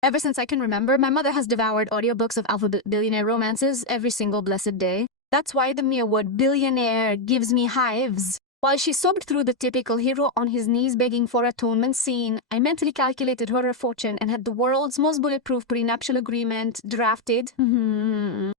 Ever since I can remember, my mother has devoured audiobooks of alphabet billionaire romances every single blessed day. That's why the mere word billionaire gives me hives. While she sobbed through the typical hero on his knees begging for atonement scene, I mentally calculated her fortune and had the world's most bulletproof prenuptial agreement drafted.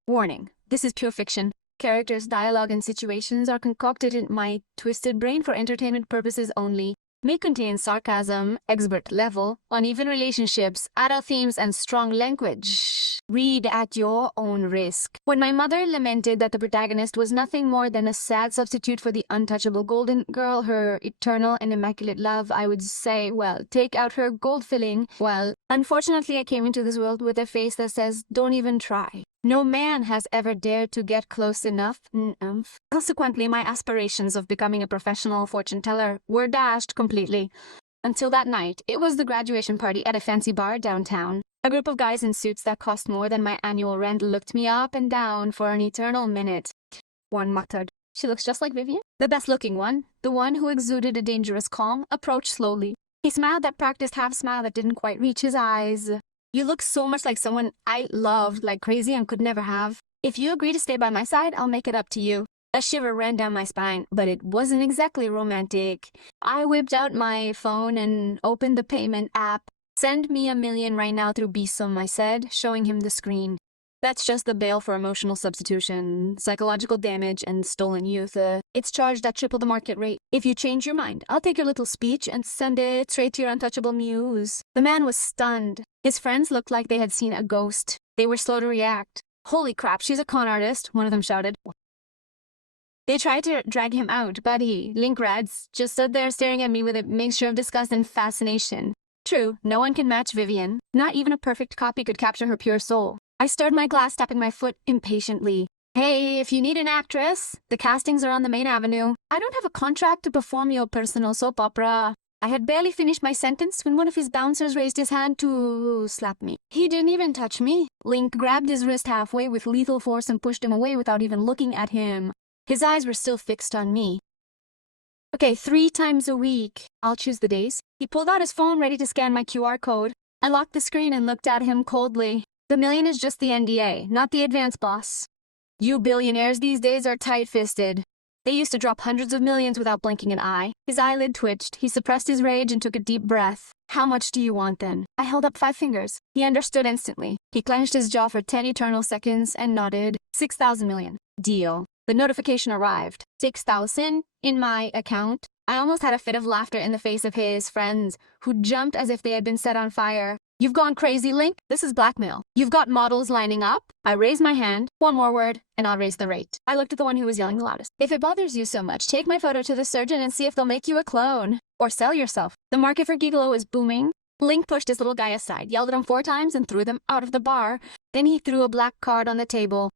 Warning, this is pure fiction. Characters, dialogue, and situations are concocted in my twisted brain for entertainment purposes only. May contain sarcasm, expert level, uneven relationships, adult themes, and strong language. Read at your own risk. When my mother lamented that the protagonist was nothing more than a sad substitute for the untouchable golden girl, her eternal and immaculate love, I would say, well, take out her gold filling. Well, unfortunately, I came into this world with a face that says, don't even try. No man has ever dared to get close enough. Consequently, my aspirations of becoming a professional fortune teller were dashed completely. Until that night, it was the graduation party at a fancy bar downtown. A group of guys in suits that cost more than my annual rent looked me up and down for an eternal minute. One muttered, "She looks just like Vivian." The best-looking one, the one who exuded a dangerous calm, approached slowly. He smiled that practiced half-smile that didn't quite reach his eyes. "You look so much like someone I loved like crazy and could never have. If you agree to stay by my side, I'll make it up to you." A shiver ran down my spine, but it wasn't exactly romantic. I whipped out my phone and opened the payment app. "Send me $1 million right now through BSum," I said, showing him the screen. That's just the bail for emotional substitution, psychological damage, and stolen youth. It's charged at triple the market rate. If you change your mind, I'll take your little speech and send it straight to your untouchable muse. The man was stunned. His friends looked like they had seen a ghost. They were slow to react. "Holy crap, she's a con artist," one of them shouted. They tried to drag him out, but he, link rads, just stood there staring at me with a mixture of disgust and fascination. True, no one can match Vivian. Not even a perfect copy could capture her pure soul. I stirred my glass, tapping my foot impatiently. "Hey, if you need an actress, the castings are on the main avenue. I don't have a contract to perform your personal soap opera." I had barely finished my sentence when one of his bouncers raised his hand to slap me. He didn't even touch me. Link grabbed his wrist halfway with lethal force and pushed him away without even looking at him. His eyes were still fixed on me. "Okay, 3 times a week. I'll choose the days." He pulled out his phone ready to scan my QR code. I locked the screen and looked at him coldly. "The million is just the NDA, not the advance, boss. You billionaires these days are tight-fisted. They used to drop hundreds of millions without blinking an eye." His eyelid twitched. He suppressed his rage and took a deep breath. "How much do you want then?" I held up 5 fingers. He understood instantly. He clenched his jaw for 10 eternal seconds and nodded. 6,000 million. Deal. The notification arrived. 6,000 in my account. I almost had a fit of laughter in the face of his friends, who jumped as if they had been set on fire. "You've gone crazy, Link. This is blackmail. You've got models lining up." I raised my hand. "One more word, and I'll raise the rate." I looked at the one who was yelling the loudest. "If it bothers you so much, take my photo to the surgeon and see if they'll make you a clone. Or sell yourself." The market for gigolo is booming. Link pushed his little guy aside, yelled at him 4 times, and threw them out of the bar. Then he threw a black card on the table.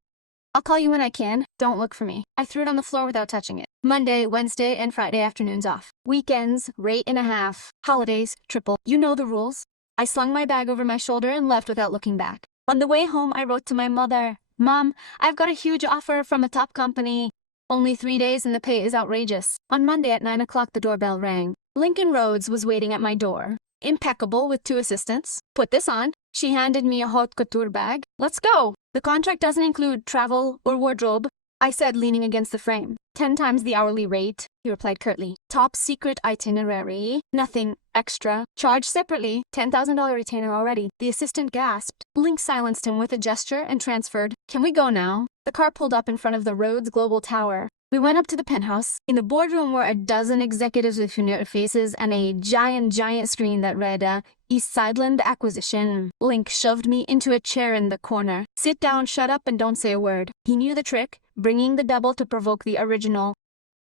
"I'll call you when I can. Don't look for me." I threw it on the floor without touching it. Monday, Wednesday, and Friday afternoons off. Weekends, rate and a half. Holidays, triple. You know the rules. I slung my bag over my shoulder and left without looking back. On the way home, I wrote to my mother. "Mom, I've got a huge offer from a top company. Only 3 days and the pay is outrageous." On Monday at 9 o'clock, the doorbell rang. Lincoln Rhodes was waiting at my door. Impeccable with 2 assistants. "Put this on." She handed me a haute couture bag. "Let's go." "The contract doesn't include travel or wardrobe," I said, leaning against the frame. 10 times the hourly rate, he replied curtly. "Top secret itinerary. Nothing extra. Charged separately. $10,000 retainer already." The assistant gasped. Link silenced him with a gesture and transferred. "Can we go now?" The car pulled up in front of the Rhodes Global Tower. We went up to the penthouse. In the boardroom were a dozen executives with familiar faces and a giant screen that read, East Sideland Acquisition. Link shoved me into a chair in the corner. "Sit down, shut up, and don't say a word." He knew the trick, bringing the double to provoke the original.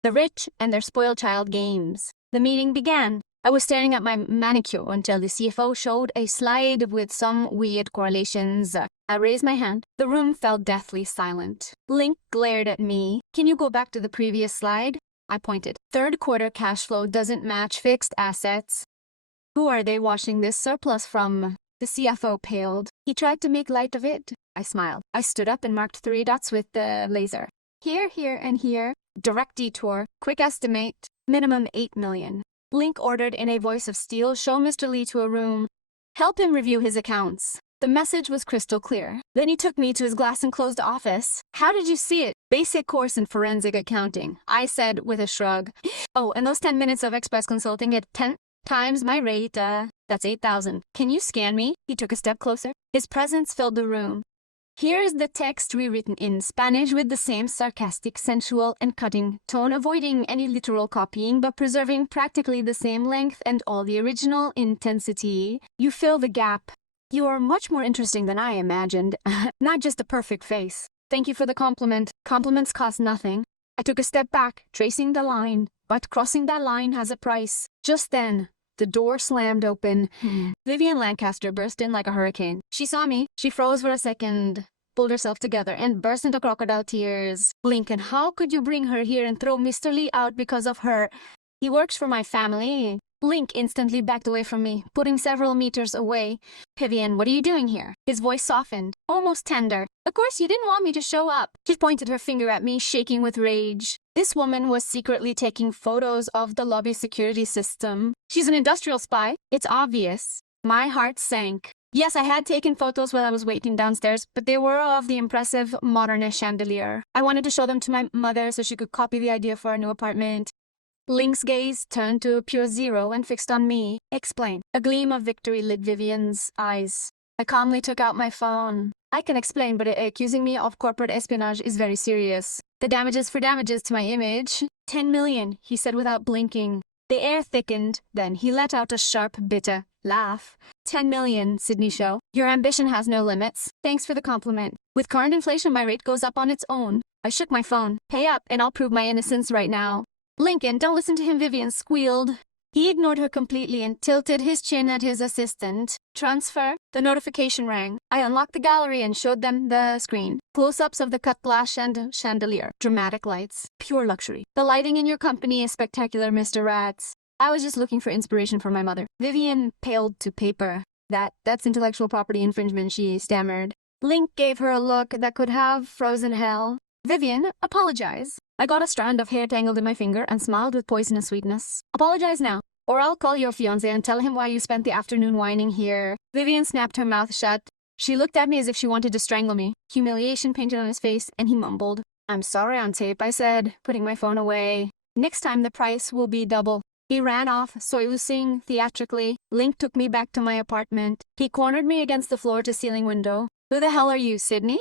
The rich and their spoiled child games. The meeting began. I was staring at my manicure until the CFO showed a slide with some weird correlations. I raised my hand. The room fell deathly silent. Link glared at me. "Can you go back to the previous slide?" I pointed. "Third quarter cash flow doesn't match fixed assets. Who are they washing this surplus from?" The CFO paled. He tried to make light of it. I smiled. I stood up and marked 3 dots with the laser. "Here, here, and here. Direct detour. Quick estimate. Minimum 8 million. Link ordered in a voice of steel, "Show Mr. Lee to a room." Help him review his accounts. The message was crystal clear. Then he took me to his glass-enclosed office. How did you see it? Basic course in forensic accounting, I said with a shrug. Oh, and those 10 minutes of express consulting at 10 times my rate, that's 8,000. Can you scan me? He took a step closer. His presence filled the room. Here's the text rewritten in Spanish with the same sarcastic, sensual, and cutting tone, avoiding any literal copying but preserving practically the same length and all the original intensity. You fill the gap. You are much more interesting than I imagined. Not just a perfect face. Thank you for the compliment. Compliments cost nothing. I took a step back, tracing the line. But crossing that line has a price. Just then, the door slammed open. Vivian Lancaster burst in like a hurricane. She saw me. She froze for a second, pulled herself together, and burst into crocodile tears. Lincoln, how could you bring her here and throw Mr. Lee out because of her? He works for my family. Link instantly backed away from me, putting several meters away. Vivian, what are you doing here? His voice softened, almost tender. Of course you didn't want me to show up. She pointed her finger at me, shaking with rage. This woman was secretly taking photos of the lobby security system. She's an industrial spy. It's obvious. My heart sank. Yes, I had taken photos while I was waiting downstairs, but they were of the impressive modernist chandelier. I wanted to show them to my mother so she could copy the idea for our new apartment. Link's gaze turned to pure zero and fixed on me. Explain. A gleam of victory lit Vivian's eyes. I calmly took out my phone. I can explain, but accusing me of corporate espionage is very serious. The damages for damages to my image. 10 million, he said without blinking. The air thickened. Then he let out a sharp, bitter laugh. 10 million, Sydney Show. Your ambition has no limits. Thanks for the compliment. With current inflation, my rate goes up on its own. I shook my phone. Pay up, and I'll prove my innocence right now. Lincoln, don't listen to him, Vivian squealed. He ignored her completely and tilted his chin at his assistant. Transfer. The notification rang. I unlocked the gallery and showed them the screen. Close-ups of the cut glass and chandelier. Dramatic lights. Pure luxury. The lighting in your company is spectacular, Mr. Rats. I was just looking for inspiration for my mother. Vivian paled to paper. That's intellectual property infringement, she stammered. Link gave her a look that could have frozen hell. Vivian, apologize. I got a strand of hair tangled in my finger and smiled with poisonous sweetness. Apologize now, or I'll call your fiancé and tell him why you spent the afternoon whining here. Vivian snapped her mouth shut. She looked at me as if she wanted to strangle me. Humiliation painted on his face, and he mumbled. I'm sorry on tape, I said, putting my phone away. Next time the price will be double. He ran off, soilusing theatrically. Link took me back to my apartment. He cornered me against the floor-to-ceiling window. Who the hell are you, Sydney?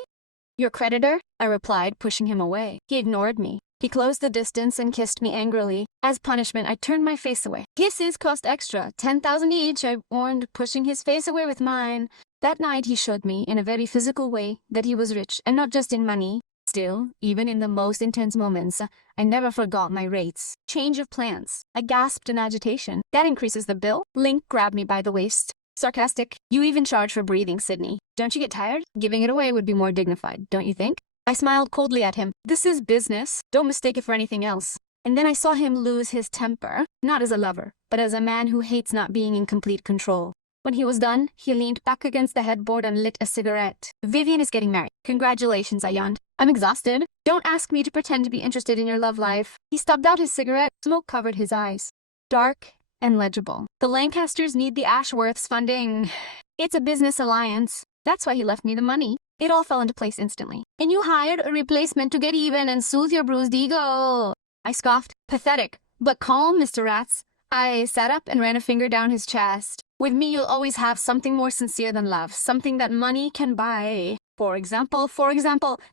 Your creditor? I replied, pushing him away. He ignored me. He closed the distance and kissed me angrily. As punishment, I turned my face away. Kisses cost extra, 10,000 each, I warned, pushing his face away with mine. That night he showed me, in a very physical way, that he was rich, and not just in money. Still, even in the most intense moments, I never forgot my rates. Change of plans. I gasped in agitation. That increases the bill? Link grabbed me by the waist. Sarcastic. You even charge for breathing, Sydney. Don't you get tired? Giving it away would be more dignified, don't you think? I smiled coldly at him. This is business. Don't mistake it for anything else. And then I saw him lose his temper, not as a lover, but as a man who hates not being in complete control. When he was done, he leaned back against the headboard and lit a cigarette. Vivian is getting married. Congratulations, I yawned. I'm exhausted. Don't ask me to pretend to be interested in your love life. He stubbed out his cigarette. Smoke covered his eyes. Dark and legible. The Lancasters need the Ashworths' funding. It's a business alliance. That's why he left me the money. It all fell into place instantly. And you hired a replacement to get even and soothe your bruised ego. I scoffed. Pathetic. But calm, Mr. Rats. I sat up and ran a finger down his chest. With me, you'll always have something more sincere than love. Something that money can buy. For example,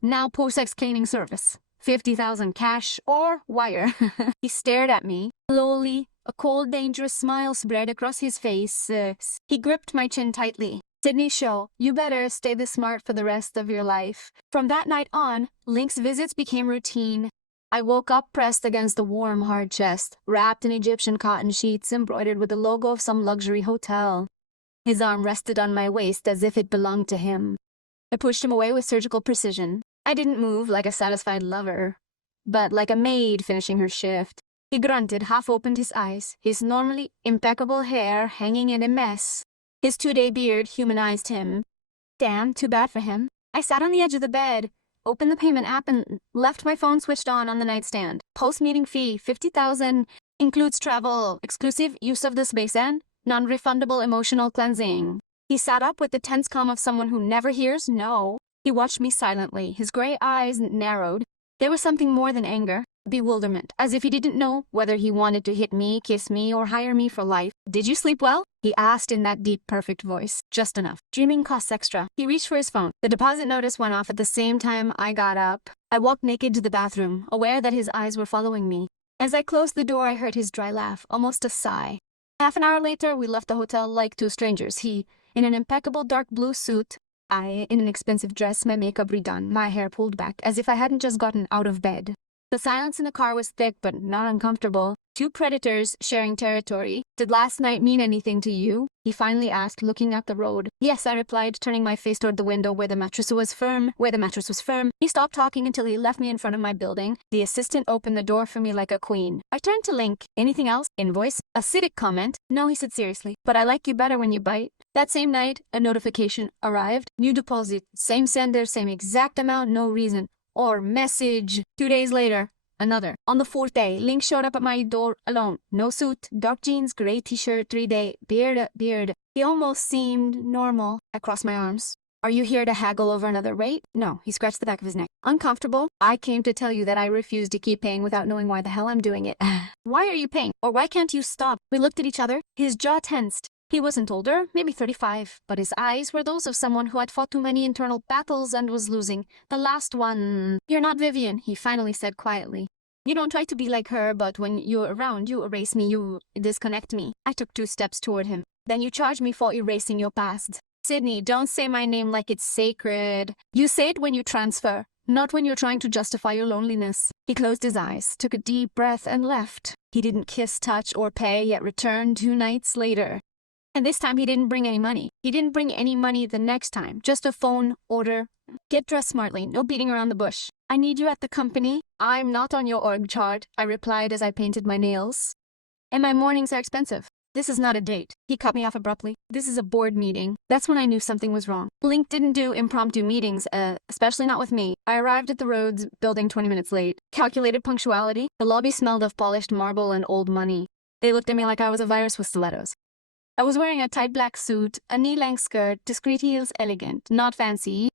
now post-sex cleaning service. 50,000 cash or wire. He stared at me. Slowly, a cold, dangerous smile spread across his face. He gripped my chin tightly. Sydney Show, you better stay this smart for the rest of your life. From that night on, Link's visits became routine. I woke up pressed against the warm, hard chest, wrapped in Egyptian cotton sheets embroidered with the logo of some luxury hotel. His arm rested on my waist as if it belonged to him. I pushed him away with surgical precision. I didn't move like a satisfied lover, but like a maid finishing her shift. He grunted, half-opened his eyes, his normally impeccable hair hanging in a mess. His 2-day beard humanized him. Damn, too bad for him. I sat on the edge of the bed, opened the payment app, and left my phone switched on the nightstand. Post-meeting fee, 50,000, includes travel, exclusive use of the space, and non-refundable emotional cleansing. He sat up with the tense calm of someone who never hears no. He watched me silently, his gray eyes narrowed. There was something more than anger, bewilderment, as if he didn't know whether he wanted to hit me, kiss me, or hire me for life. "Did you sleep well?" he asked in that deep, perfect voice. "Just enough. Dreaming costs extra." He reached for his phone. The deposit notice went off at the same time I got up. I walked naked to the bathroom, aware that his eyes were following me. As I closed the door, I heard his dry laugh, almost a sigh. Half an hour later, we left the hotel like two strangers. He, in an impeccable dark blue suit, I, in an expensive dress, my makeup redone, my hair pulled back, as if I hadn't just gotten out of bed. The silence in the car was thick but not uncomfortable. Two predators sharing territory. "Did last night mean anything to you?" he finally asked, looking at the road. "Yes," I replied, turning my face toward the window where the mattress was firm. He stopped talking until he left me in front of my building. The assistant opened the door for me like a queen. I turned to Link. "Anything else?" Invoice? Acidic comment? "No," he said seriously. "But I like you better when you bite." That same night, a notification arrived. "New deposit. Same sender, same exact amount, no reason. Or message." 2 days later, another. On the 4th day, Link showed up at my door alone. No suit, dark jeans, gray t-shirt, 3-day, beard. He almost seemed normal. I crossed my arms. "Are you here to haggle over another rate?" "No," he scratched the back of his neck. "Uncomfortable? I came to tell you that I refuse to keep paying without knowing why the hell I'm doing it." "Why are you paying? Or why can't you stop?" We looked at each other. His jaw tensed. He wasn't older, maybe 35, but his eyes were those of someone who had fought too many internal battles and was losing. The last one. "You're not Vivian," he finally said quietly. "You don't try to be like her, but when you're around, you erase me, you disconnect me." I took 2 steps toward him. "Then you charge me for erasing your past." "Sydney, don't say my name like it's sacred. You say it when you transfer, not when you're trying to justify your loneliness." He closed his eyes, took a deep breath, and left. He didn't kiss, touch, or pay, yet returned 2 nights later. And this time he didn't bring any money. He didn't bring any money the next time. Just a phone order. "Get dressed smartly. No beating around the bush. I need you at the company." "I'm not on your org chart," I replied as I painted my nails. "And my mornings are expensive." "This is not a date." He cut me off abruptly. "This is a board meeting." That's when I knew something was wrong. Link didn't do impromptu meetings, especially not with me. I arrived at the Rhodes building 20 minutes late. Calculated punctuality. The lobby smelled of polished marble and old money. They looked at me like I was a virus with stilettos. I was wearing a tight black suit, a knee-length skirt, discreet heels, elegant, not fancy.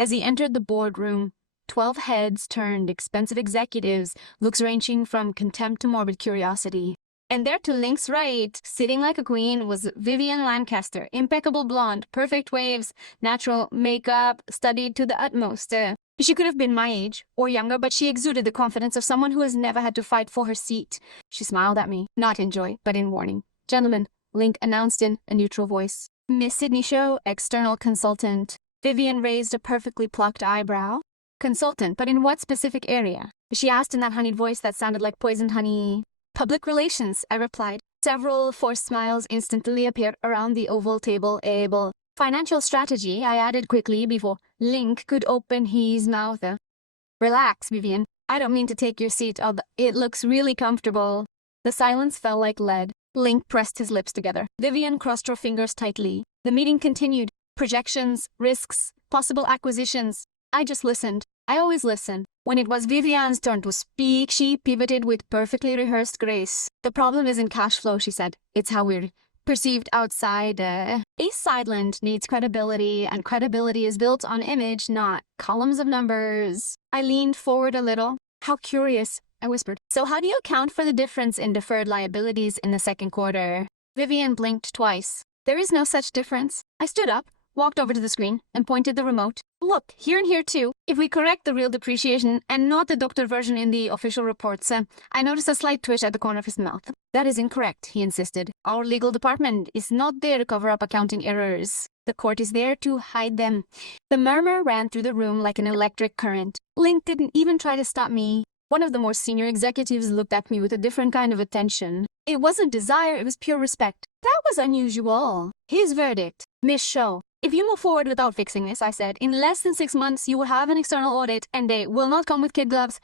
As he entered the boardroom, 12 heads turned, expensive executives, looks ranging from contempt to morbid curiosity. And there to Link's right, sitting like a queen, was Vivian Lancaster, impeccable blonde, perfect waves, natural makeup, studied to the utmost. She could have been my age, or younger, but she exuded the confidence of someone who has never had to fight for her seat. She smiled at me, not in joy, but in warning. "Gentlemen," Link announced in a neutral voice. "Miss Sydney Show, external consultant." Vivian raised a perfectly plucked eyebrow. "Consultant, but in what specific area?" she asked in that honeyed voice that sounded like poisoned honey. "Public relations," I replied. Several forced smiles instantly appeared around the oval table. "Able. Financial strategy," I added quickly before Link could open his mouth. "Relax, Vivian. I don't mean to take your seat, although it looks really comfortable." The silence fell like lead. Link pressed his lips together. Vivian crossed her fingers tightly. The meeting continued. Projections, risks, possible acquisitions. I just listened. I always listen. When it was Vivian's turn to speak, she pivoted with perfectly rehearsed grace. "The problem isn't cash flow," she said. "It's how we're perceived outside. East Sideland needs credibility, and credibility is built on image, not columns of numbers." I leaned forward a little. "How curious," I whispered. "So how do you account for the difference in deferred liabilities in the second quarter?" Vivian blinked twice. "There is no such difference." I stood up, walked over to the screen, and pointed the remote. "Look, here and here too. If we correct the real depreciation and not the doctor version in the official reports," I noticed a slight twitch at the corner of his mouth. "That is incorrect," he insisted. "Our legal department is not there to cover up accounting errors. The court is there to hide them." The murmur ran through the room like an electric current. Link didn't even try to stop me. One of the more senior executives looked at me with a different kind of attention. It wasn't desire, it was pure respect. That was unusual. His verdict: "Miss Shaw, if you move forward without fixing this," I said, "in less than 6 months you will have an external audit, and they will not come with kid gloves."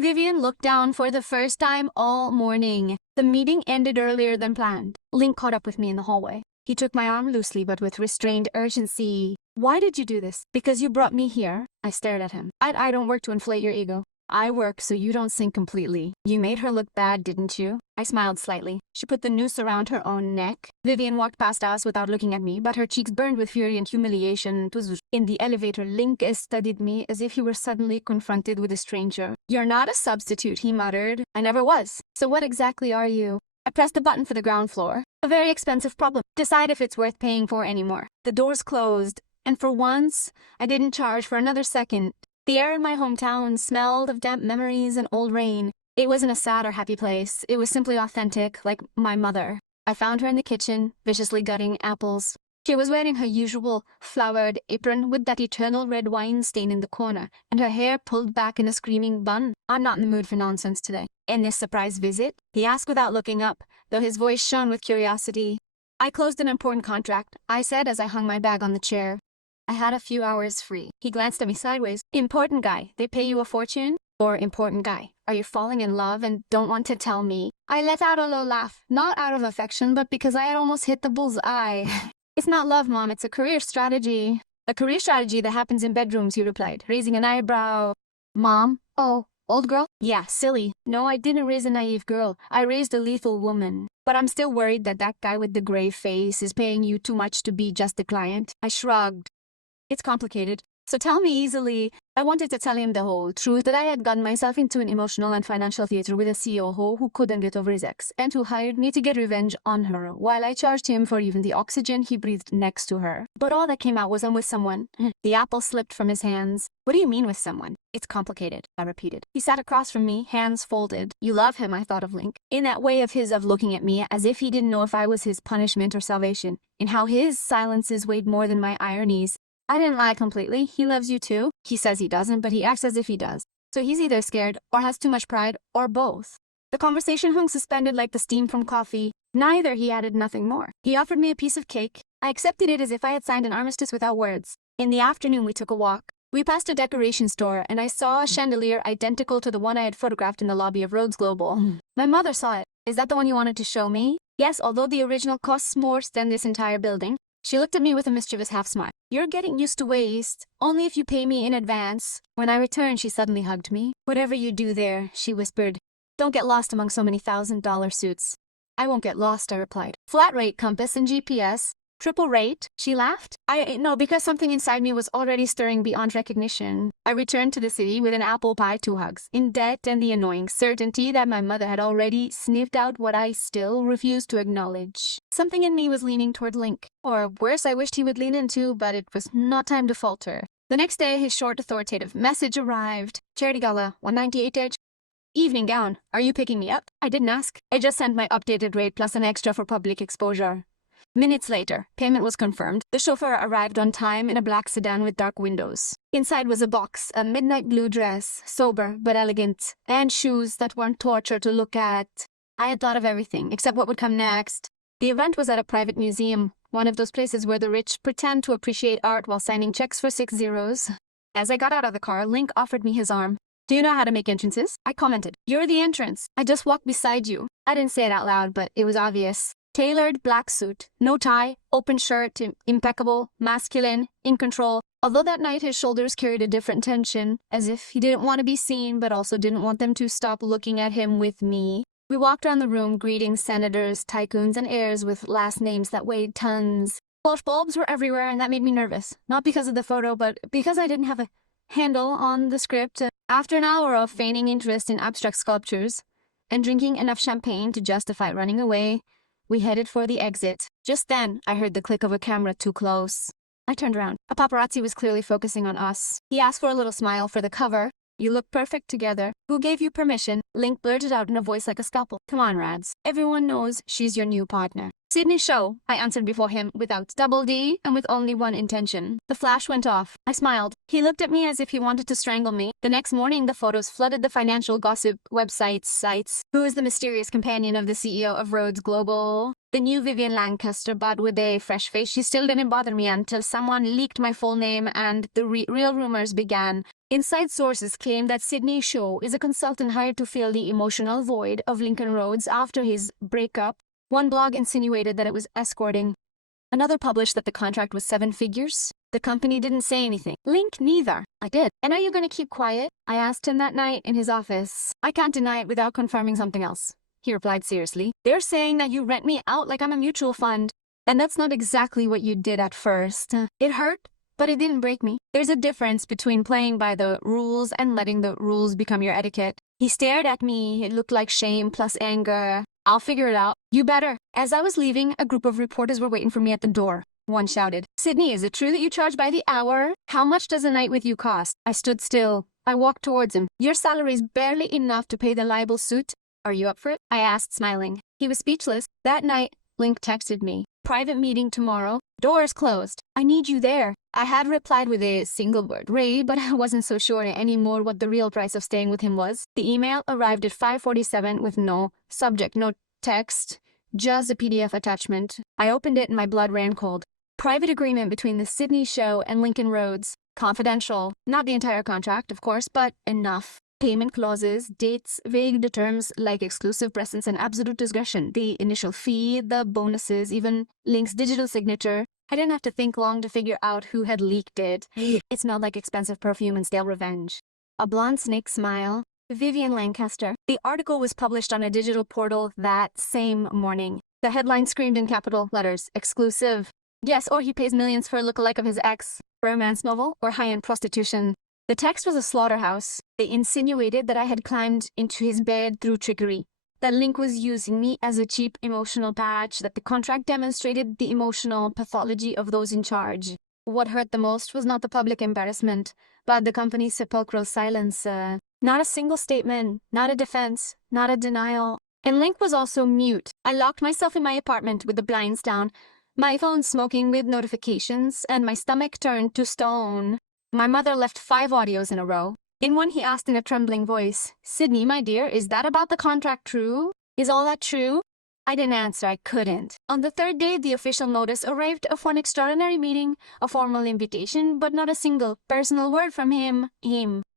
Vivian looked down for the first time all morning. The meeting ended earlier than planned. Link caught up with me in the hallway. He took my arm loosely but with restrained urgency. "Why did you do this?" "Because you brought me here." I stared at him. I don't work to inflate your ego. I work so you don't sink completely. You made her look bad, didn't you? I smiled slightly. She put the noose around her own neck. Vivian walked past us without looking at me, but her cheeks burned with fury and humiliation. In the elevator, Link studied me as if he were suddenly confronted with a stranger. You're not a substitute, he muttered. I never was. So what exactly are you? I pressed the button for the ground floor. A very expensive problem. Decide if it's worth paying for anymore. The doors closed, and for once, I didn't charge for another second. The air in my hometown smelled of damp memories and old rain. It wasn't a sad or happy place. It was simply authentic, like my mother. I found her in the kitchen, viciously gutting apples. She was wearing her usual flowered apron with that eternal red wine stain in the corner, and her hair pulled back in a screaming bun. I'm not in the mood for nonsense today. In this surprise visit? He asked without looking up, though his voice shone with curiosity. I closed an important contract, I said as I hung my bag on the chair. I had a few hours free. He glanced at me sideways. Important guy, they pay you a fortune? Or important guy, are you falling in love and don't want to tell me? I let out a low laugh, not out of affection, but because I had almost hit the bull's eye. It's not love, Mom, it's a career strategy. A career strategy that happens in bedrooms, he replied, raising an eyebrow. Mom? Oh, old girl? Yeah, silly. No, I didn't raise a naive girl. I raised a lethal woman. But I'm still worried that guy with the gray face is paying you too much to be just a client. I shrugged. It's complicated. So tell me easily. I wanted to tell him the whole truth, that I had gotten myself into an emotional and financial theater with a CEO who couldn't get over his ex, and who hired me to get revenge on her, while I charged him for even the oxygen he breathed next to her. But all that came out was I'm with someone. The apple slipped from his hands. What do you mean with someone? It's complicated, I repeated. He sat across from me, hands folded. You love him, I thought of Link. In that way of his of looking at me as if he didn't know if I was his punishment or salvation. In how his silences weighed more than my ironies. I didn't lie completely. He loves you too. He says he doesn't, but he acts as if he does. So he's either scared, or has too much pride, or both. The conversation hung suspended like the steam from coffee. Neither, he added nothing more. He offered me a piece of cake. I accepted it as if I had signed an armistice without words. In the afternoon, we took a walk. We passed a decoration store, and I saw a chandelier identical to the one I had photographed in the lobby of Rhodes Global. My mother saw it. Is that the one you wanted to show me? Yes, although the original costs more than this entire building. She looked at me with a mischievous half-smile. You're getting used to waste, only if you pay me in advance. When I returned, she suddenly hugged me. Whatever you do there, she whispered. Don't get lost among so many $1,000 suits. I won't get lost, I replied. Flat rate compass and GPS. Triple rate? She laughed. No, because something inside me was already stirring beyond recognition. I returned to the city with an apple pie, 2 hugs, in debt and the annoying certainty that my mother had already sniffed out what I still refused to acknowledge. Something in me was leaning toward Link. Or worse, I wished he would lean into, but it was not time to falter. The next day, his short, authoritative message arrived. Charity Gala, 198 Edge. Evening gown. Are you picking me up? I didn't ask. I just sent my updated rate plus an extra for public exposure. Minutes later, payment was confirmed. The chauffeur arrived on time in a black sedan with dark windows. Inside was a box, a midnight blue dress, sober but elegant, and shoes that weren't torture to look at. I had thought of everything, except what would come next. The event was at a private museum, one of those places where the rich pretend to appreciate art while signing checks for 6 zeros. As I got out of the car, Link offered me his arm. Do you know how to make entrances? I commented. You're the entrance. I just walked beside you. I didn't say it out loud, but it was obvious. Tailored black suit, no tie, open shirt, impeccable, masculine, in control. Although that night his shoulders carried a different tension, as if he didn't want to be seen but also didn't want them to stop looking at him with me. We walked around the room greeting senators, tycoons, and heirs with last names that weighed tons. Bulbs were everywhere, and that made me nervous. Not because of the photo, but because I didn't have a handle on the script. After an hour of feigning interest in abstract sculptures and drinking enough champagne to justify running away, we headed for the exit. Just then, I heard the click of a camera too close. I turned around. A paparazzi was clearly focusing on us. He asked for a little smile for the cover. You look perfect together. Who gave you permission? Link blurted out in a voice like a scalpel. Come on, Rads. Everyone knows she's your new partner. Sydney Show, I answered before him without double D and with only one intention. The flash went off. I smiled. He looked at me as if he wanted to strangle me. The next morning, the photos flooded the financial gossip websites sites. Who is the mysterious companion of the CEO of Rhodes Global? The new Vivian Lancaster, but with a fresh face. She still didn't bother me until someone leaked my full name and the real rumors began. Inside sources claim that Sydney Show is a consultant hired to fill the emotional void of Lincoln Rhodes after his breakup. One blog insinuated that it was escorting Another published that the contract was 7 figures. The company didn't say anything. Link neither. I did. And are you gonna keep quiet? I asked him that night in his office. I can't deny it without confirming something else. He replied seriously. They're saying that you rent me out like I'm a mutual fund. And that's not exactly what you did at first. It hurt, but it didn't break me. There's a difference between playing by the rules and letting the rules become your etiquette. He stared at me. It looked like shame plus anger. I'll figure it out. You better. As I was leaving, a group of reporters were waiting for me at the door. One shouted, Sydney, is it true that you charge by the hour? How much does a night with you cost? I stood still. I walked towards him. Your salary's barely enough to pay the libel suit. Are you up for it? I asked, smiling. He was speechless. That night, Link texted me. Private meeting tomorrow. Doors closed. I need you there. I had replied with a single word, Ray, but I wasn't so sure anymore what the real price of staying with him was. The email arrived at 5:47 with no subject, no text, just a PDF attachment. I opened it and my blood ran cold. Private agreement between the Sydney show and Lincoln Roads. Confidential. Not the entire contract, of course, but enough. Payment clauses, dates, vague terms like exclusive presence and absolute discretion, the initial fee, the bonuses, even Link's digital signature. I didn't have to think long to figure out who had leaked it. It smelled like expensive perfume and stale revenge. A blonde snake smile. Vivian Lancaster. The article was published on a digital portal that same morning. The headline screamed in capital letters, exclusive. Yes, or he pays millions for a lookalike of his ex. Romance novel or high-end prostitution. The text was a slaughterhouse. They insinuated that I had climbed into his bed through trickery, that Link was using me as a cheap emotional patch, that the contract demonstrated the emotional pathology of those in charge. What hurt the most was not the public embarrassment, but the company's sepulchral silence. Not a single statement, not a defense, not a denial. And Link was also mute. I locked myself in my apartment with the blinds down, my phone smoking with notifications, and my stomach turned to stone. My mother left 5 audios in a row. In one, he asked in a trembling voice, Sydney, my dear, is that about the contract true? Is all that true? I didn't answer. I couldn't. On the 3rd day, the official notice arrived of one extraordinary meeting, a formal invitation, but not a single personal word from him.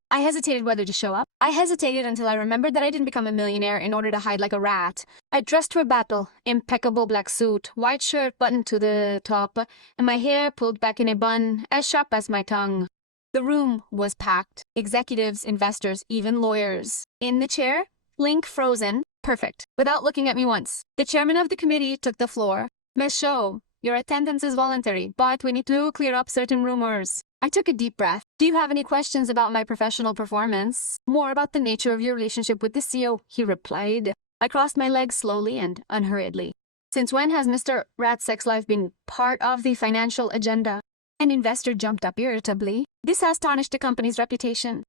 I hesitated whether to show up. I hesitated until I remembered that I didn't become a millionaire in order to hide like a rat. I dressed for battle, impeccable black suit, white shirt buttoned to the top, and my hair pulled back in a bun as sharp as my tongue. The room was packed. Executives, investors, even lawyers. In the chair, Link frozen. Perfect. Without looking at me once. The chairman of the committee took the floor. Miss Shaw, your attendance is voluntary, but we need to clear up certain rumors. I took a deep breath. Do you have any questions about my professional performance? More about the nature of your relationship with the CEO, he replied. I crossed my legs slowly and unhurriedly. Since when has Mr. Rat's sex life been part of the financial agenda? An investor jumped up irritably. This has tarnished the company's reputation.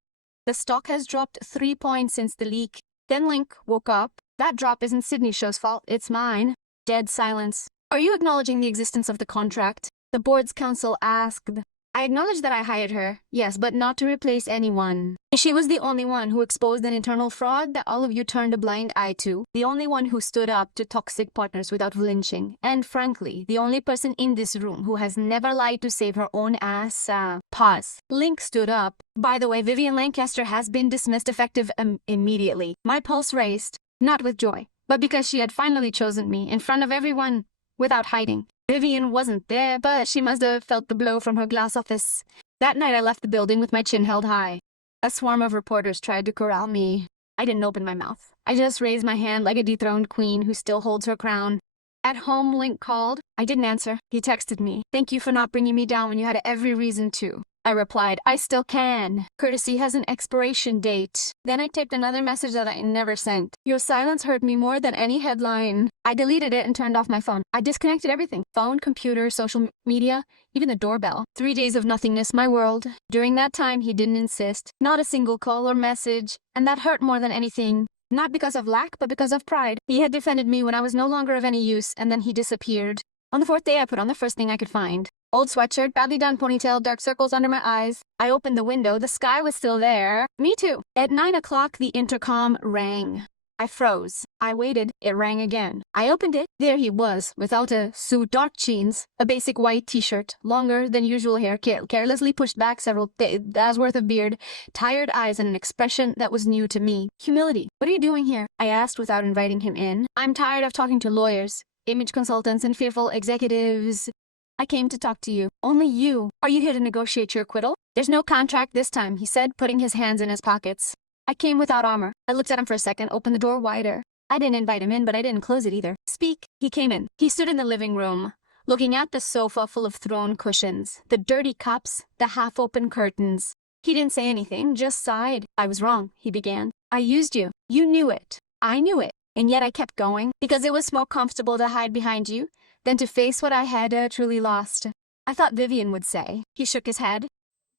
The stock has dropped 3 points since the leak. Then Link woke up. That drop isn't Sydney Show's fault, it's mine. Dead silence. Are you acknowledging the existence of the contract? The board's counsel asked. I acknowledge that I hired her, yes, but not to replace anyone. She was the only one who exposed an internal fraud that all of you turned a blind eye to. The only one who stood up to toxic partners without flinching. And frankly, the only person in this room who has never lied to save her own ass. Pause. Link stood up. By the way, Vivian Lancaster has been dismissed effective immediately. My pulse raced, not with joy, but because she had finally chosen me in front of everyone, without hiding. Vivian wasn't there, but she must have felt the blow from her glass office. That night I left the building with my chin held high. A swarm of reporters tried to corral me. I didn't open my mouth. I just raised my hand like a dethroned queen who still holds her crown. At home, Link called. I didn't answer. He texted me. Thank you for not bringing me down when you had every reason to. I replied, I still can. Courtesy has an expiration date. Then I typed another message that I never sent. Your silence hurt me more than any headline. I deleted it and turned off my phone. I disconnected everything. Phone, computer, social media, even the doorbell. 3 days of nothingness, my world. During that time, he didn't insist. Not a single call or message. And that hurt more than anything. Not because of lack, but because of pride. He had defended me when I was no longer of any use, and then he disappeared. On the 4th day, I put on the first thing I could find. Old sweatshirt, badly done ponytail, dark circles under my eyes. I opened the window. The sky was still there. Me too. At 9 o'clock, the intercom rang. I froze. I waited. It rang again. I opened it. There he was, without a suit, dark jeans, a basic white t-shirt, longer than usual hair, carelessly pushed back several days worth of beard, tired eyes, and an expression that was new to me. Humility. What are you doing here? I asked without inviting him in. I'm tired of talking to lawyers, image consultants, and fearful executives. I came to talk to you. Only you. Are you here to negotiate your acquittal? There's no contract this time, he said, putting his hands in his pockets. I came without armor. I looked at him for a second, opened the door wider. I didn't invite him in, but I didn't close it either. Speak. He came in. He stood in the living room, looking at the sofa full of thrown cushions, the dirty cups, the half-open curtains. He didn't say anything, just sighed. I was wrong, he began. I used you. You knew it. I knew it. And yet I kept going, because it was more comfortable to hide behind you than to face what I had truly lost. I thought Vivian would say. He shook his head.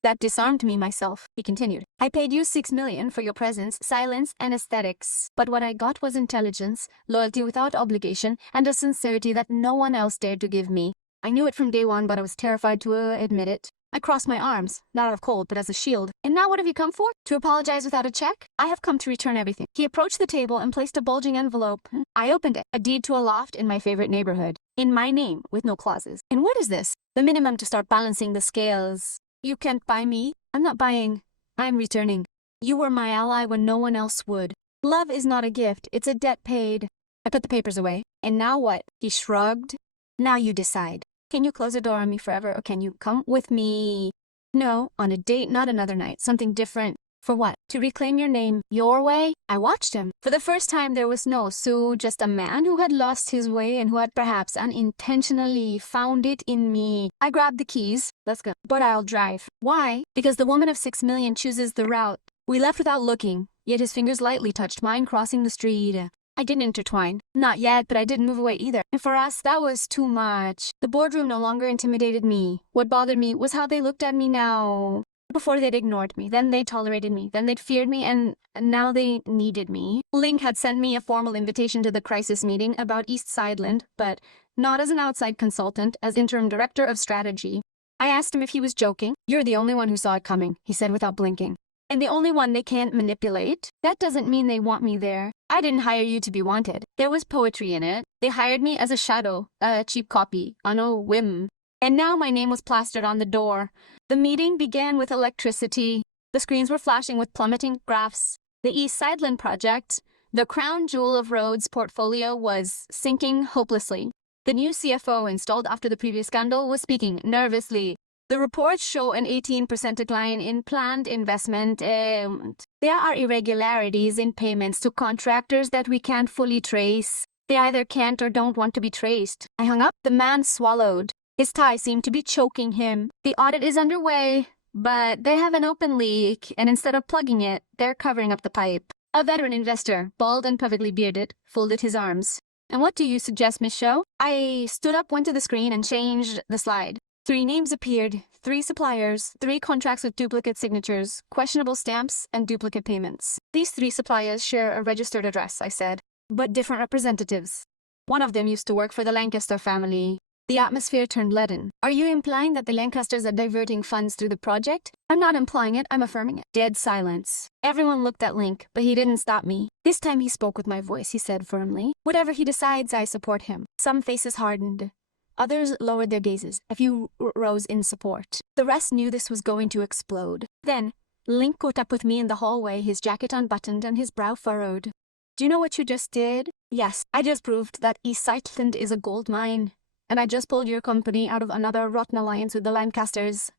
That disarmed me myself, he continued. I paid you $6 million for your presence, silence, and aesthetics. But what I got was intelligence, loyalty without obligation, and a sincerity that no one else dared to give me. I knew it from day one, but I was terrified to admit it. I crossed my arms, not out of cold, but as a shield. And now what have you come for? To apologize without a check? I have come to return everything. He approached the table and placed a bulging envelope. I opened it. A deed to a loft in my favorite neighborhood. In my name, with no clauses. And what is this? The minimum to start balancing the scales. You can't buy me. I'm not buying. I'm returning. You were my ally when no one else would. Love is not a gift, it's a debt paid. I put the papers away. And now what? He shrugged. Now you decide. Can you close the door on me forever, or can you come with me? No, on a date, not another night. Something different. For what? To reclaim your name, your way? I watched him. For the first time, there was no Sue, just a man who had lost his way and who had perhaps unintentionally found it in me. I grabbed the keys. Let's go. But I'll drive. Why? Because the woman of 6 million chooses the route. We left without looking, yet his fingers lightly touched mine crossing the street. I didn't intertwine. Not yet, but I didn't move away either. And for us, that was too much. The boardroom no longer intimidated me. What bothered me was how they looked at me now. Before they'd ignored me, then they tolerated me, then they'd feared me, and now they needed me. Link had sent me a formal invitation to the crisis meeting about East Sideland, but not as an outside consultant, as interim director of strategy. I asked him if he was joking. You're the only one who saw it coming, he said without blinking. And the only one they can't manipulate? That doesn't mean they want me there. I didn't hire you to be wanted. There was poetry in it. They hired me as a shadow, a cheap copy, on a whim. And now my name was plastered on the door. The meeting began with electricity. The screens were flashing with plummeting graphs. The East Sideland project, the crown jewel of Rhodes' portfolio, was sinking hopelessly. The new CFO installed after the previous scandal was speaking nervously. The reports show an 18% decline in planned investment. There are irregularities in payments to contractors that we can't fully trace. They either can't or don't want to be traced. I hung up. The man swallowed. His tie seemed to be choking him. The audit is underway, but they have an open leak, and instead of plugging it, they're covering up the pipe. A veteran investor, bald and perfectly bearded, folded his arms. And what do you suggest, Miss Show? I stood up, went to the screen, and changed the slide. 3 names appeared, 3 suppliers, 3 contracts with duplicate signatures, questionable stamps, and duplicate payments. These 3 suppliers share a registered address, I said, but different representatives. One of them used to work for the Lancaster family. The atmosphere turned leaden. Are you implying that the Lancasters are diverting funds through the project? I'm not implying it, I'm affirming it. Dead silence. Everyone looked at Link, but he didn't stop me. This time he spoke with my voice, he said firmly. Whatever he decides, I support him. Some faces hardened. Others lowered their gazes. A few rose in support. The rest knew this was going to explode. Then, Link caught up with me in the hallway, his jacket unbuttoned and his brow furrowed. Do you know what you just did? Yes, I just proved that East Sideland is a gold mine. And I just pulled your company out of another rotten alliance with the Lancasters.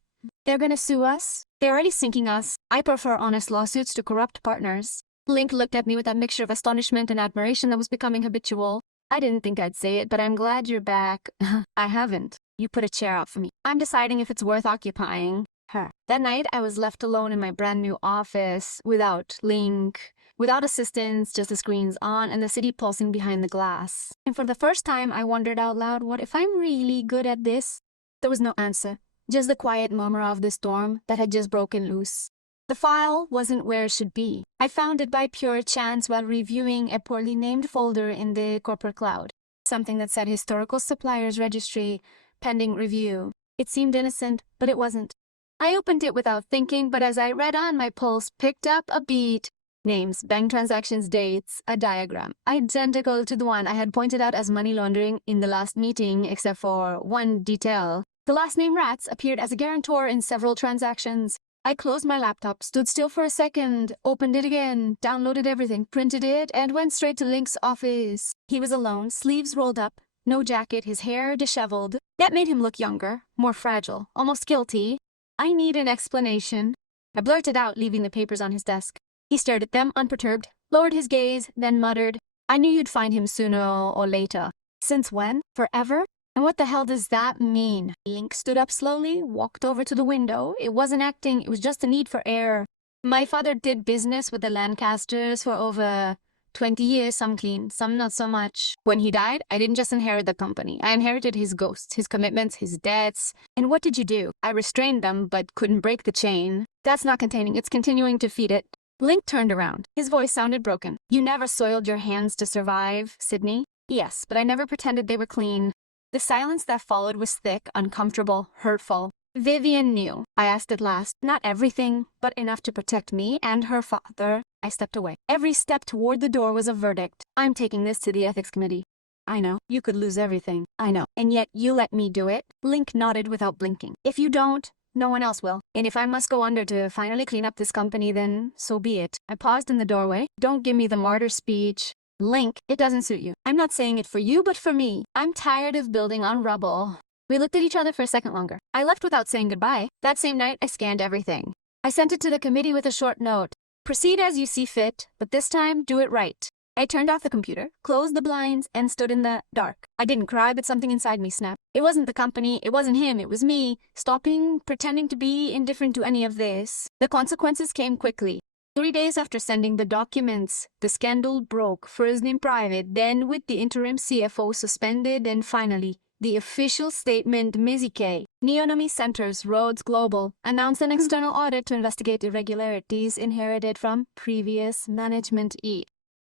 They're gonna sue us? They're already sinking us. I prefer honest lawsuits to corrupt partners. Link looked at me with that mixture of astonishment and admiration that was becoming habitual. I didn't think I'd say it, but I'm glad you're back. I haven't. You put a chair out for me. I'm deciding if it's worth occupying. Her. That night, I was left alone in my brand new office, without Link, without assistants, just the screens on and the city pulsing behind the glass. And for the first time, I wondered out loud, what if I'm really good at this? There was no answer, just the quiet murmur of the storm that had just broken loose. The file wasn't where it should be. I found it by pure chance while reviewing a poorly named folder in the corporate cloud. Something that said Historical Suppliers Registry, pending review. It seemed innocent, but it wasn't. I opened it without thinking, but as I read on, my pulse picked up a beat. Names, bank transactions, dates, a diagram, identical to the one I had pointed out as money laundering in the last meeting, except for one detail. The last name Ratz appeared as a guarantor in several transactions. I closed my laptop, stood still for a second, opened it again, downloaded everything, printed it, and went straight to Link's office. He was alone, sleeves rolled up, no jacket, his hair disheveled. That made him look younger, more fragile, almost guilty. I need an explanation. I blurted out, leaving the papers on his desk. He stared at them, unperturbed, lowered his gaze, then muttered, "I knew you'd find him sooner or later." Since when? Forever? And what the hell does that mean? Link stood up slowly, walked over to the window. It wasn't acting, it was just a need for air. My father did business with the Lancasters for over 20 years, some clean, some not so much. When he died, I didn't just inherit the company. I inherited his ghosts, his commitments, his debts. And what did you do? I restrained them, but couldn't break the chain. That's not containing, it's continuing to feed it. Link turned around. His voice sounded broken. "You never soiled your hands to survive, Sydney?" "Yes, but I never pretended they were clean." The silence that followed was thick, uncomfortable, hurtful. Vivian knew. I asked at last. Not everything, but enough to protect me and her father. I stepped away. Every step toward the door was a verdict. "I'm taking this to the ethics committee." "I know. You could lose everything." "I know. And yet you let me do it?" Link nodded without blinking. "If you don't, no one else will. And if I must go under to finally clean up this company, then so be it." I paused in the doorway. "Don't give me the martyr speech. Link, it doesn't suit you. I'm not saying it for you, but for me. I'm tired of building on rubble." We looked at each other for a second longer. I left without saying goodbye. That same night, I scanned everything. I sent it to the committee with a short note. "Proceed as you see fit, but this time, do it right." I turned off the computer, closed the blinds, and stood in the dark. I didn't cry, but something inside me snapped. It wasn't the company, it wasn't him, it was me, stopping pretending to be indifferent to any of this. The consequences came quickly. 3 days after sending the documents, the scandal broke, first in private, then with the interim CFO suspended, and finally, the official statement. Mizike, Neonomy Centers, Rhodes Global, announced an external audit to investigate irregularities inherited from previous management.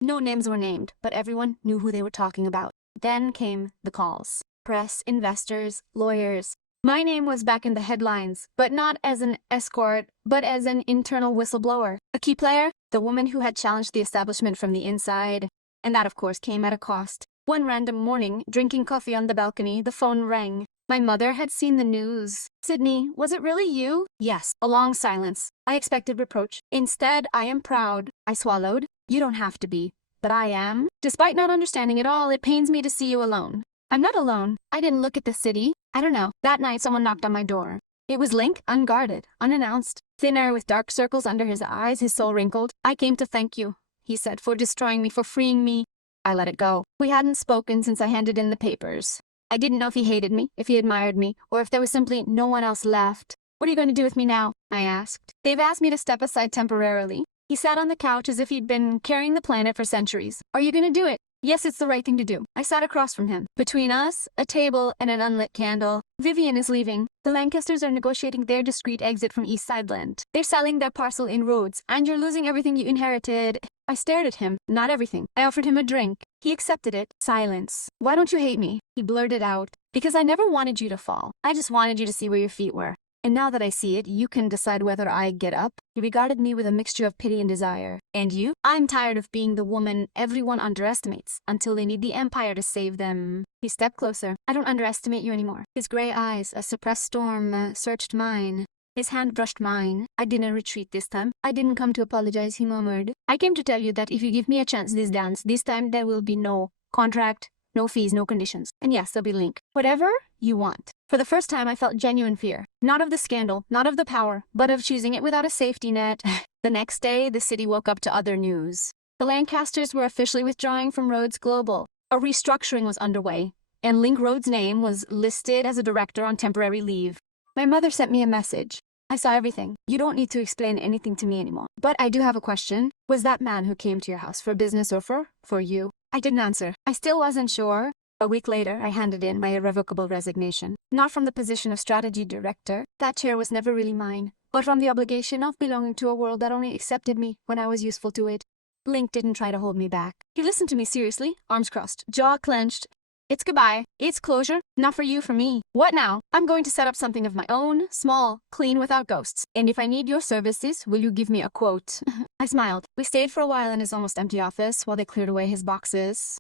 No names were named, but everyone knew who they were talking about. Then came the calls. Press, investors, lawyers. My name was back in the headlines, but not as an escort, but as an internal whistleblower. A key player, the woman who had challenged the establishment from the inside. And that, of course, came at a cost. One random morning, drinking coffee on the balcony, the phone rang. My mother had seen the news. "Sydney, was it really you?" "Yes." A long silence. I expected reproach. Instead, "I am proud." I swallowed. "You don't have to be, but I am." Despite not understanding it all, it pains me to see you alone. I'm not alone. I didn't look at the city. I don't know. That night, someone knocked on my door. It was Link, unguarded, unannounced. Thinner, with dark circles under his eyes, his soul wrinkled. "I came to thank you," he said, "for destroying me, for freeing me." I let it go. We hadn't spoken since I handed in the papers. I didn't know if he hated me, if he admired me, or if there was simply no one else left. "What are you going to do with me now?" I asked. "They've asked me to step aside temporarily." He sat on the couch as if he'd been carrying the planet for centuries. "Are you going to do it?" "Yes, it's the right thing to do." I sat across from him. Between us, a table and an unlit candle. "Vivian is leaving. The Lancasters are negotiating their discreet exit from East Sideland. They're selling their parcel in Rhodes, and you're losing everything you inherited." I stared at him. Not everything. I offered him a drink. He accepted it. Silence. "Why don't you hate me?" He blurted out. "Because I never wanted you to fall. I just wanted you to see where your feet were. And now that I see it, you can decide whether I get up." He regarded me with a mixture of pity and desire. "And you?" "I'm tired of being the woman everyone underestimates until they need the empire to save them." He stepped closer. "I don't underestimate you anymore." His gray eyes, a suppressed storm, searched mine. His hand brushed mine. "I didn't retreat this time. I didn't come to apologize," he murmured. "I came to tell you that if you give me a chance this dance, this time there will be no contract, no fees, no conditions. And yes, there'll be Link. Whatever you want." For the first time, I felt genuine fear. Not of the scandal, not of the power, but of choosing it without a safety net. The next day, the city woke up to other news. The Lancasters were officially withdrawing from Rhodes Global. A restructuring was underway, and Link Rhodes' name was listed as a director on temporary leave. My mother sent me a message. "I saw everything. You don't need to explain anything to me anymore. But I do have a question. Was that man who came to your house for business or for you?" I didn't answer. I still wasn't sure. A week later, I handed in my irrevocable resignation. Not from the position of strategy director. That chair was never really mine. But from the obligation of belonging to a world that only accepted me when I was useful to it. Link didn't try to hold me back. He listened to me seriously, arms crossed, jaw clenched. "It's goodbye. It's closure. Not for you, for me. What now? I'm going to set up something of my own, small, clean, without ghosts. And if I need your services, will you give me a quote?" I smiled. We stayed for a while in his almost empty office while they cleared away his boxes.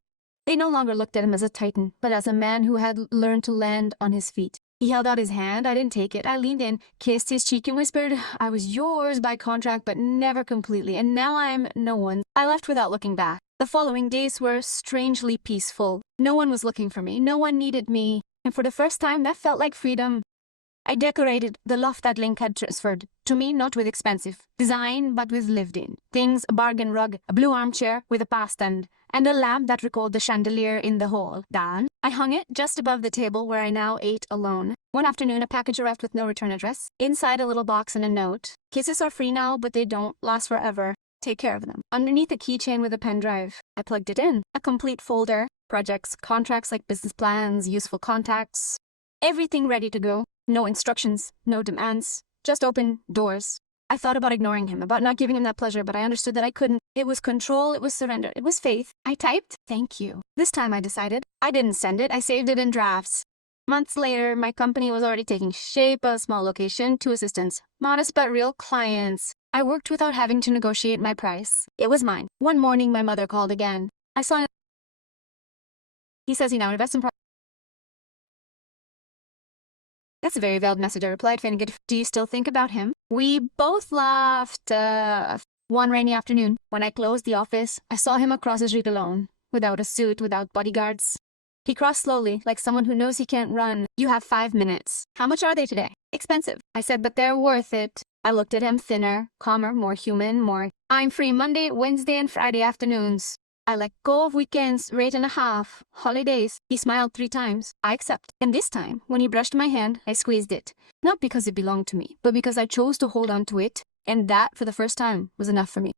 They no longer looked at him as a titan, but as a man who had learned to land on his feet. He held out his hand. I didn't take it. I leaned in, kissed his cheek, and whispered, "I was yours by contract, but never completely, and now I'm no one." I left without looking back. The following days were strangely peaceful. No one was looking for me, no one needed me, and for the first time that felt like freedom. I decorated the loft that Link had transferred to me, not with expensive design, but with lived-in things: a bargain rug, a blue armchair with a past stand, and a lamp that recalled the chandelier in the hall. Then I hung it just above the table where I now ate alone. One afternoon, a package arrived with no return address. Inside, a little box and a note. Kisses are free now, but they don't last forever. Take care of them. Underneath a keychain with a pen drive. I plugged it in. A complete folder. Projects, contracts like business plans, useful contacts. Everything ready to go. No instructions, no demands. Just open doors. I thought about ignoring him, about not giving him that pleasure, but I understood that I couldn't. It was control, it was surrender, it was faith. I typed, "Thank you." This time I decided. I didn't send it, I saved it in drafts. Months later, my company was already taking shape: a small location, 2 assistants, modest but real clients. I worked without having to negotiate my price. It was mine. One morning, my mother called again. I saw him. He says he now invests in That's a very veiled message, I replied, feigning it. Do you still think about him? We both laughed. One rainy afternoon, when I closed the office, I saw him across the street alone, without a suit, without bodyguards. He crossed slowly, like someone who knows he can't run. "You have 5 minutes. How much are they today?" "Expensive," I said, "but they're worth it." I looked at him, thinner, calmer, more human, more. "I'm free Monday, Wednesday, and Friday afternoons. I let go of weekends, rate and a half, holidays." He smiled 3 times. "I accept." And this time, when he brushed my hand, I squeezed it. Not because it belonged to me, but because I chose to hold on to it. And that, for the first time, was enough for me.